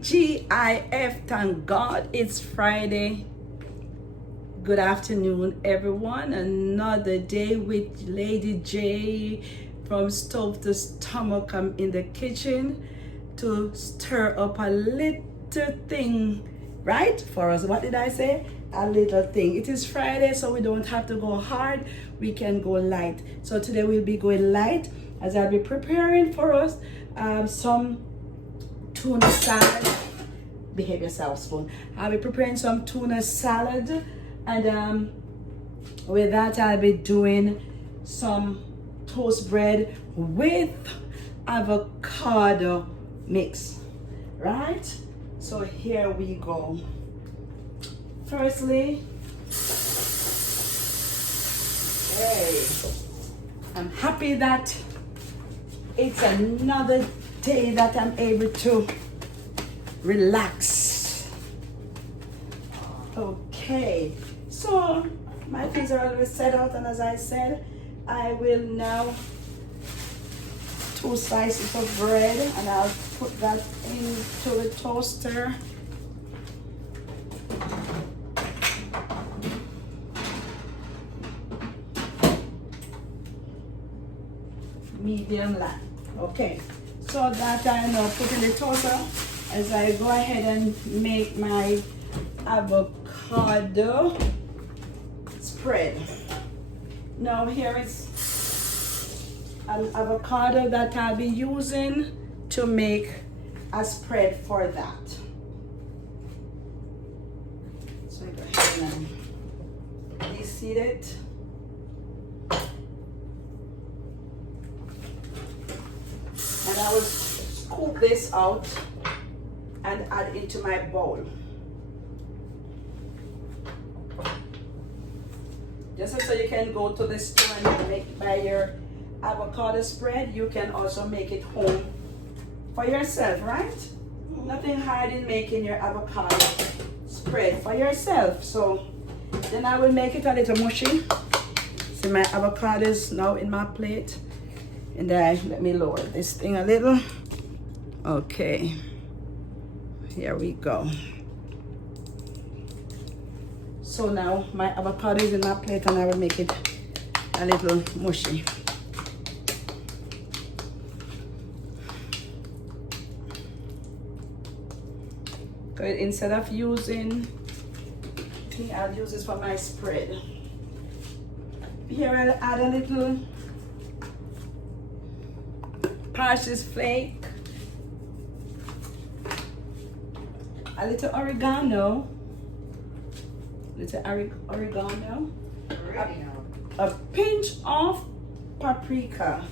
TGIF. Thank God it's Friday. Good afternoon, everyone. Another day with Lady J from Stove to Stomach. I'm in the kitchen to stir up a little thing, right? For us, what did I say? A little thing. It is Friday, so we don't have to go hard. We can go light. So today we'll be going light as I'll be preparing for us some tuna salad. Behave yourself, spoon. I'll be preparing some tuna salad, and with that I'll be doing some toast bread with avocado mix, right? So here we go. Firstly, hey, I'm happy that it's another day that I'm able to relax. Okay, so my things are already set out, and as I said, I will now 2 slices of bread, and I'll put that into the toaster. Medium light. Okay, so that I now put in the toaster as I go ahead and make my avocado spread. Now here is an avocado that I'll be using to make a spread for that. So I go ahead and de-seed it. And I will scoop this out and add into my bowl. Just so you can go to the store and buy your avocado spread, you can also make it home for yourself, right? Nothing hard in making your avocado spread for yourself. So then I will make it a little mushy. See, my avocado is now in my plate. And let me lower this thing a little. Okay, here we go. So now my avocado is in my plate, and I will make it a little mushy. Good. Instead of using, I'll use this for my spread. Here I'll add a little parsley flake, a little oregano, a pinch of paprika,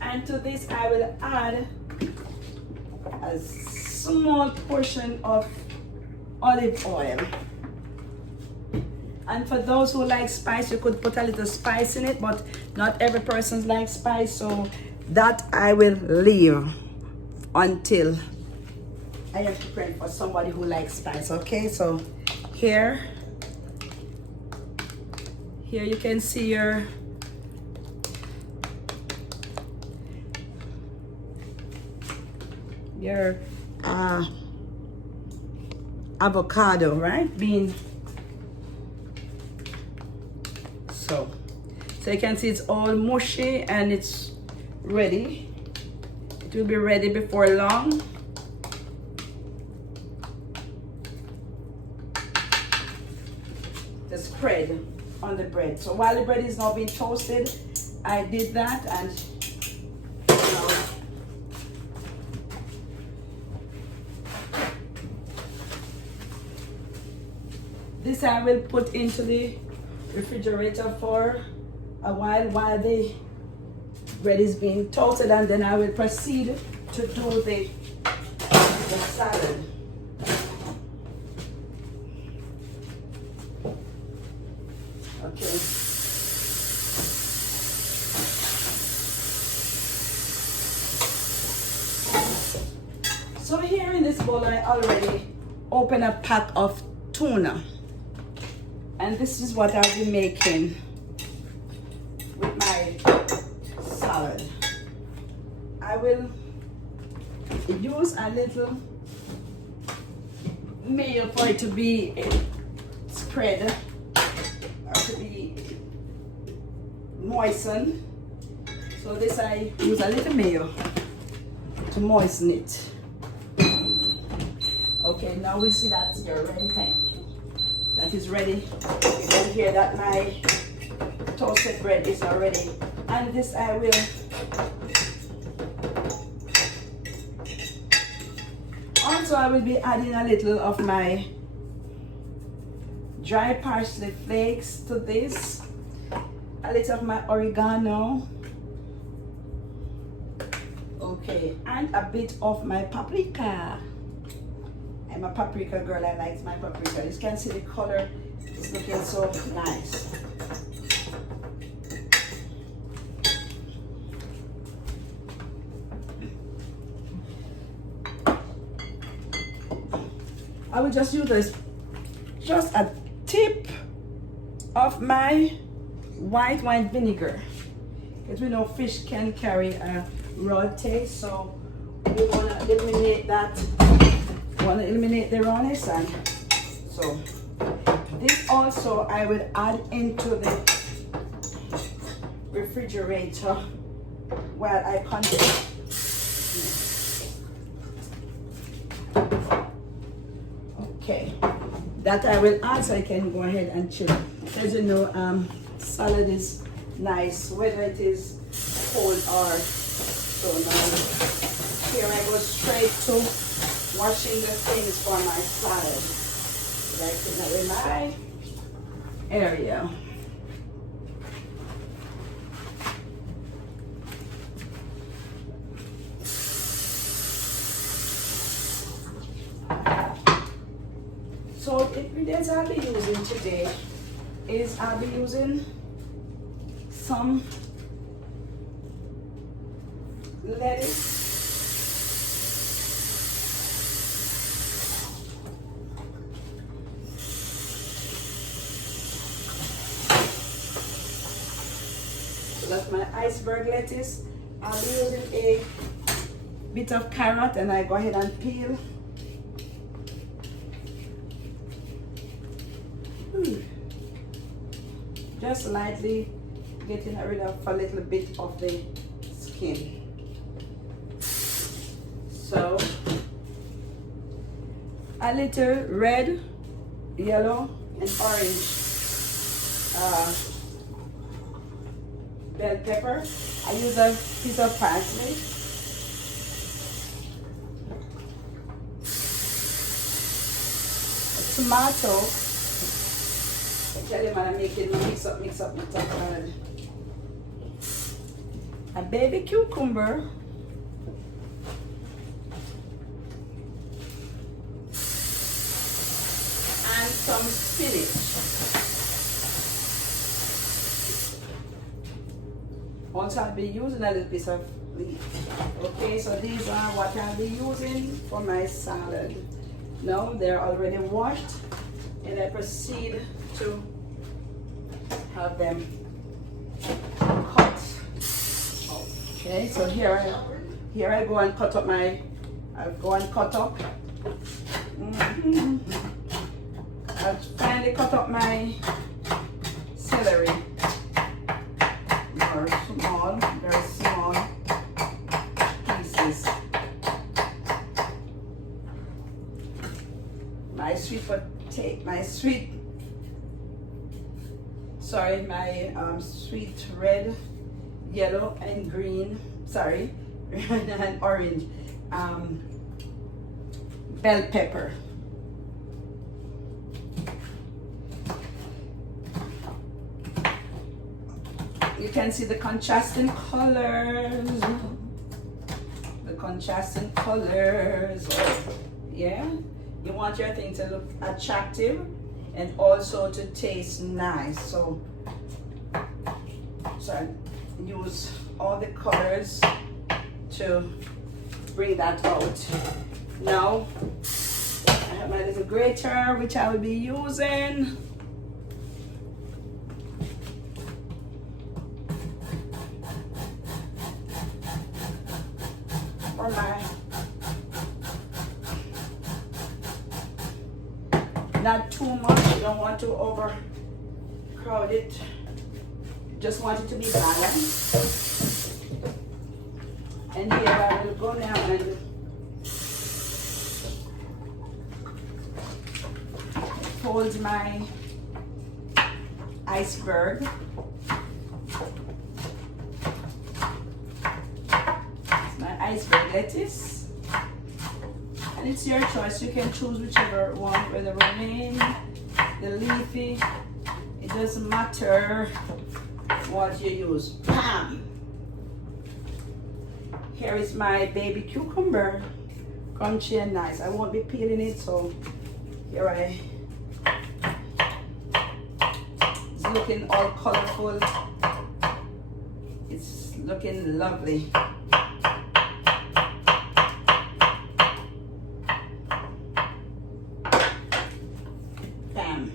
and to this I will add a small portion of olive oil. And for those who like spice, you could put a little spice in it, but not every person likes spice, so that I will leave until I am preparing for somebody who likes spice. Okay, so here you can see your avocado, right, being so you can see it's all mushy and it's ready. It will be ready before long. The spread on the bread. So while the bread is now being toasted, I did that, and this I will put into the refrigerator for a while the bread is being toasted, and then I will proceed to do the salad. Okay. So here in this bowl I already opened a pack of tuna, and this is what I'll be making with my salad. I will use a little mayo for it to be spread or to be moistened. So this I use a little mayo to moisten it. Okay, now we see that you're ready. Thank you. That is ready. You can hear that my toasted bread is already. And this I will also I will be adding a little of my dry parsley flakes to this, a little of my oregano, okay, and a bit of my paprika. I'm a paprika girl, I like my paprika. You can see the color is looking so nice. I will just use this, just a tip of my white wine vinegar, because we know fish can carry a raw taste, so we want to eliminate that. We want to eliminate the rawness, and so this also I will add into the refrigerator while I continue. Okay, that I will add so I can go ahead and chill. As you know, salad is nice whether it is cold or so. Now here I go straight to washing the things for my salad. Right in my area. So the ingredients I'll be using today is I'll be using some lettuce, so that's my iceberg lettuce. I'll be using a bit of carrot, and I go ahead and peel. Just lightly getting rid of a little bit of the skin. So a little red, yellow, and orange bell pepper. I use a piece of parsley. A tomato. I tell you, man, I'm making mix up. A baby cucumber. And some spinach. Also, I'll be using a little piece of leaf. Okay, so these are what I'll be using for my salad. Now they're already washed, and I proceed to have them cut. Okay, so here I go and cut up my. I'll go and cut up. I'll finally cut up my celery. Very small pieces. My sweet red, yellow, and green, sorry, and orange bell pepper. You can see the contrasting colors. Yeah, you want your thing to look attractive and also to taste nice. So I use all the colors to bring that out. Now I have my little grater, which I will be using. Not too much. You don't want to overcrowd it. Just want it to be balanced. And here I will go now and fold my iceberg. It's my iceberg lettuce. And it's your choice. You can choose whichever one, whether romaine, the leafy. It doesn't matter what you use. Bam! Here is my baby cucumber, crunchy and nice. I won't be peeling it, so here it's looking all colorful. It's looking lovely. Bam!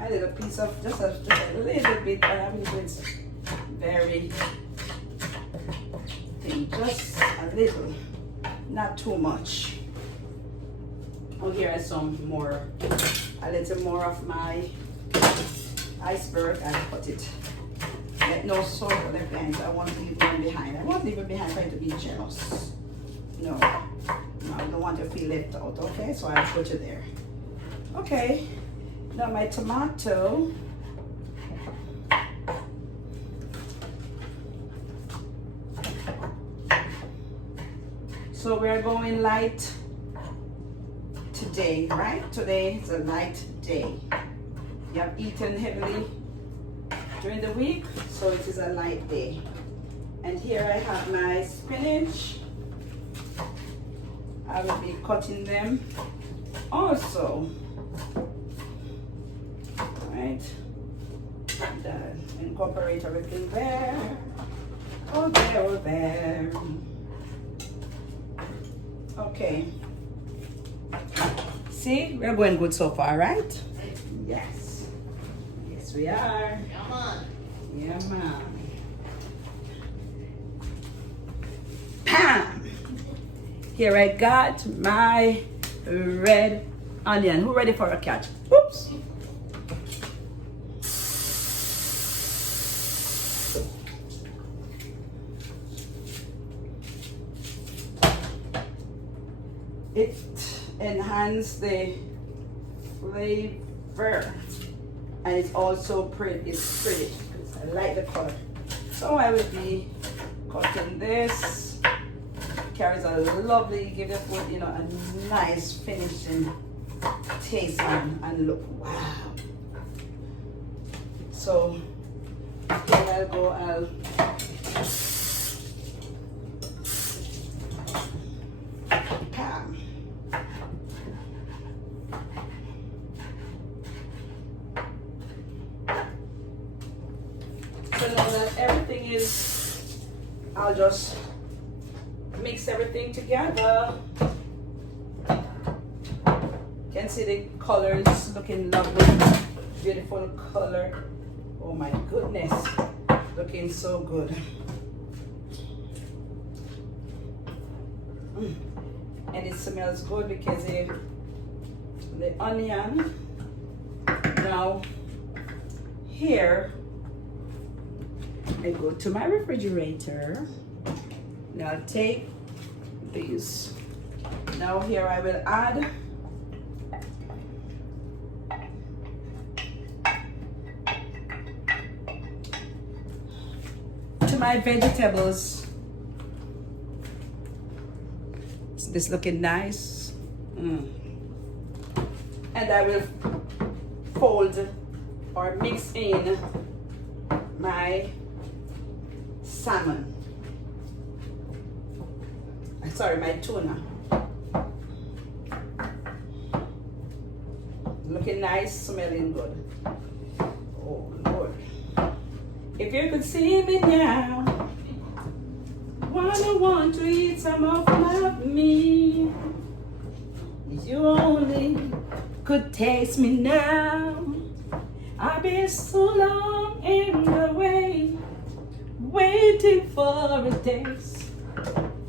A little piece of just a little bit, but I mean it's very thin, just a little, not too much. Oh, here is some more, a little more of my iceberg. I'll put it. Let no salt on the guys. I won't leave one behind. I won't leave it behind trying to be jealous. No, I don't want to feel left out. Okay, so I'll put it there. Okay. Now my tomato. So we're going light today, right? Today is a light day. You have eaten heavily during the week, so it is a light day. And here I have my spinach. I will be cutting them also. Right, and incorporate everything there. Oh, there, oh, there. Okay. See, we're going good so far, right? Yes. Yes, we are. Come on. Yeah, man. Pam! Here I got my red onion. Who ready for a catch? Oops. It enhances the flavor, and it's also pretty. It's pretty. I like the color. So I will be cutting this. Carries a lovely, give the food, you know, a nice finishing taste and look. Wow. So here I'll go. Pam. So now that everything is, I'll just mix everything together. You can see the colors looking lovely, beautiful color. Oh my goodness, looking so good. And it smells good because the onion. Now here I go to my refrigerator. Now I'll take these. Now here I will add to my vegetables. Is this looking nice? And I will fold or mix in my salmon. Sorry, my tuna. Looking nice, smelling good. Oh Lord. If you could see me now, wanna want to eat some of my meat. If you only could taste me now, I've been so long in the way, waiting for a taste.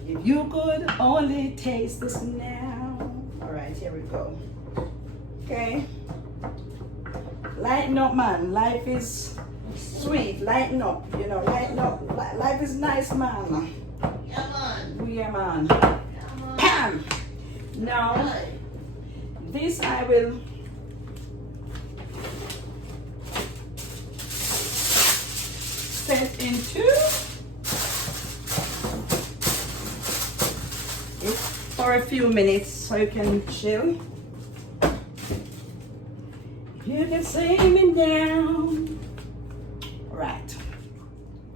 If you could only taste this now. All right, here we go. Okay. Lighten up, man. Life is sweet. Lighten up. You know, lighten up. Life is nice, man. Yeah, man. Yeah, man. Yeah, man. Bam! Now, this I will set into it for a few minutes so you can chill. You can see me down. Right.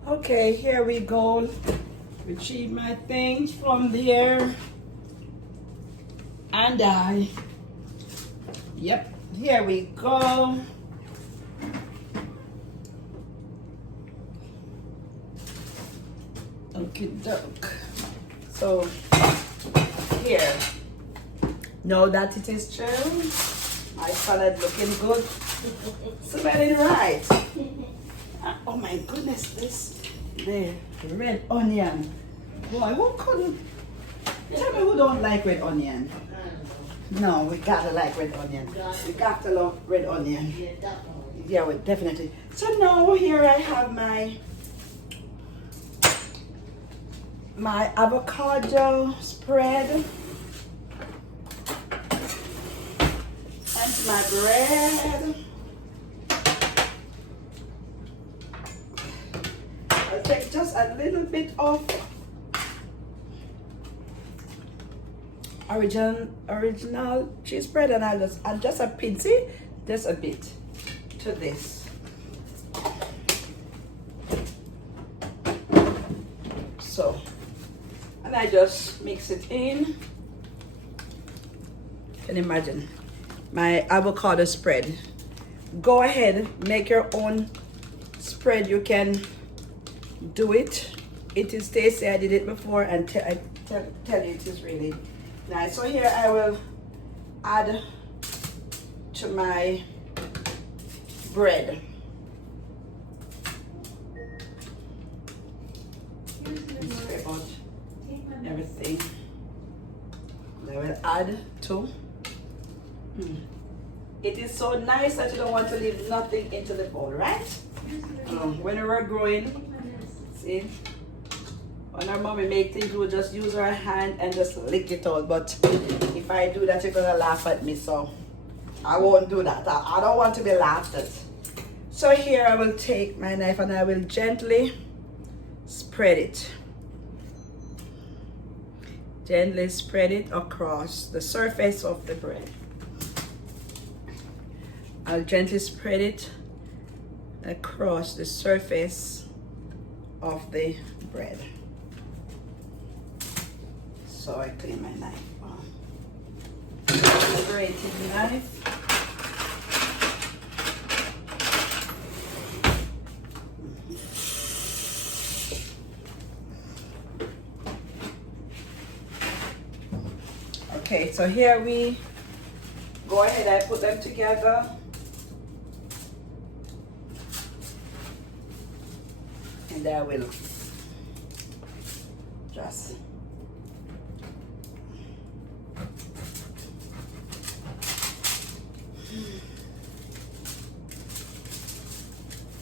Okay, here we go. Retrieve my things from there. And yep, here we go. Okie doke. So here, know that it is true. My salad looking good. Smelling right. Oh my goodness, the red onion. Boy, who couldn't? Tell me who don't like red onion. No, we gotta like red onion. We got to love red onion. Yeah, definitely. Yeah, we definitely. So now here I have my avocado spread and my bread. I'll take just a little bit of original cheese spread, and I'll just add just a pinchy, just a bit to this. So, and I just mix it in. Can you imagine my avocado spread? Go ahead, make your own spread. You can do it. It is tasty. I did it before, and I tell you it is really nice. So here I will add to my bread. Scrape out everything. I will add to. It is so nice that you don't want to leave nothing into the bowl, right? When we were growing, see, when our mommy make things, we would just use our hand and just lick it out. But if I do that, you're gonna laugh at me, so I won't do that. I don't want to be laughed at. So here I will take my knife and I will gently spread it. Gently spread it across the surface of the bread. I'll gently spread it across the surface of the bread. So I clean my knife. Grated knife. Okay, so here we go ahead, I put them together. And I will just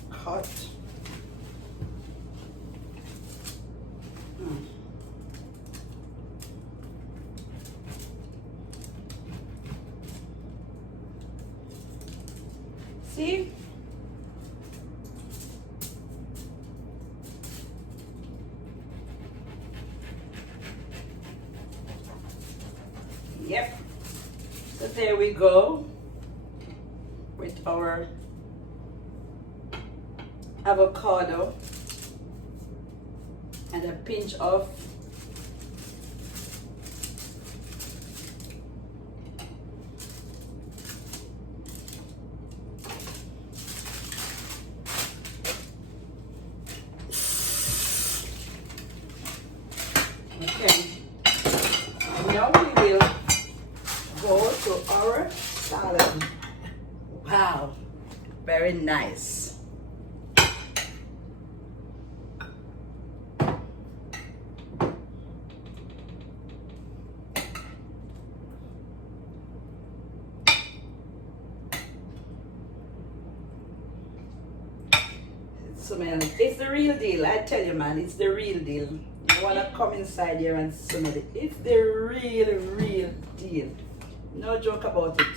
cut. See? Yep. So there we go with our avocado and a pinch of okay. Now we will go to our salad. Wow, very nice. smell. It's the real deal. I tell you, man, it's the real deal. You want to come inside here and smell it. It's the real deal. No joke about it.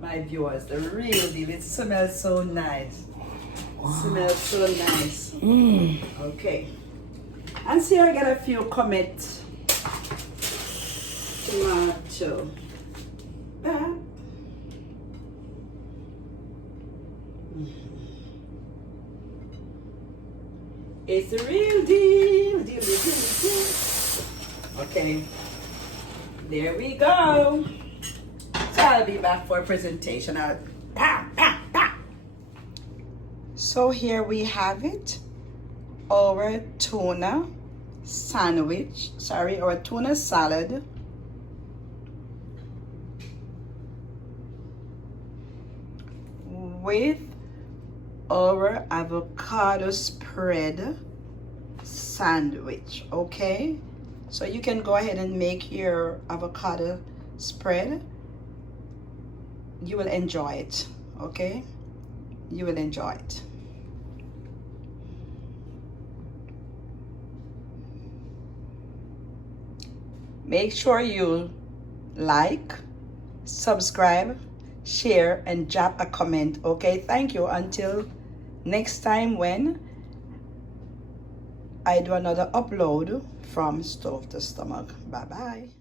My viewers, the real deal. It smells so nice. Smells so nice. Okay. And see, I got a few comments. Tomato. It's the real deal. Okay. There we go. So I'll be back for a presentation. So here we have it. Our tuna sandwich. Our tuna salad. With our avocado spread sandwich. Okay, so you can go ahead and make your avocado spread. You will enjoy it. Okay, you will enjoy it. Make sure you like, subscribe, share, and drop a comment. Okay, thank you. Until next time when I do another upload from Stove to Stomach. Bye bye.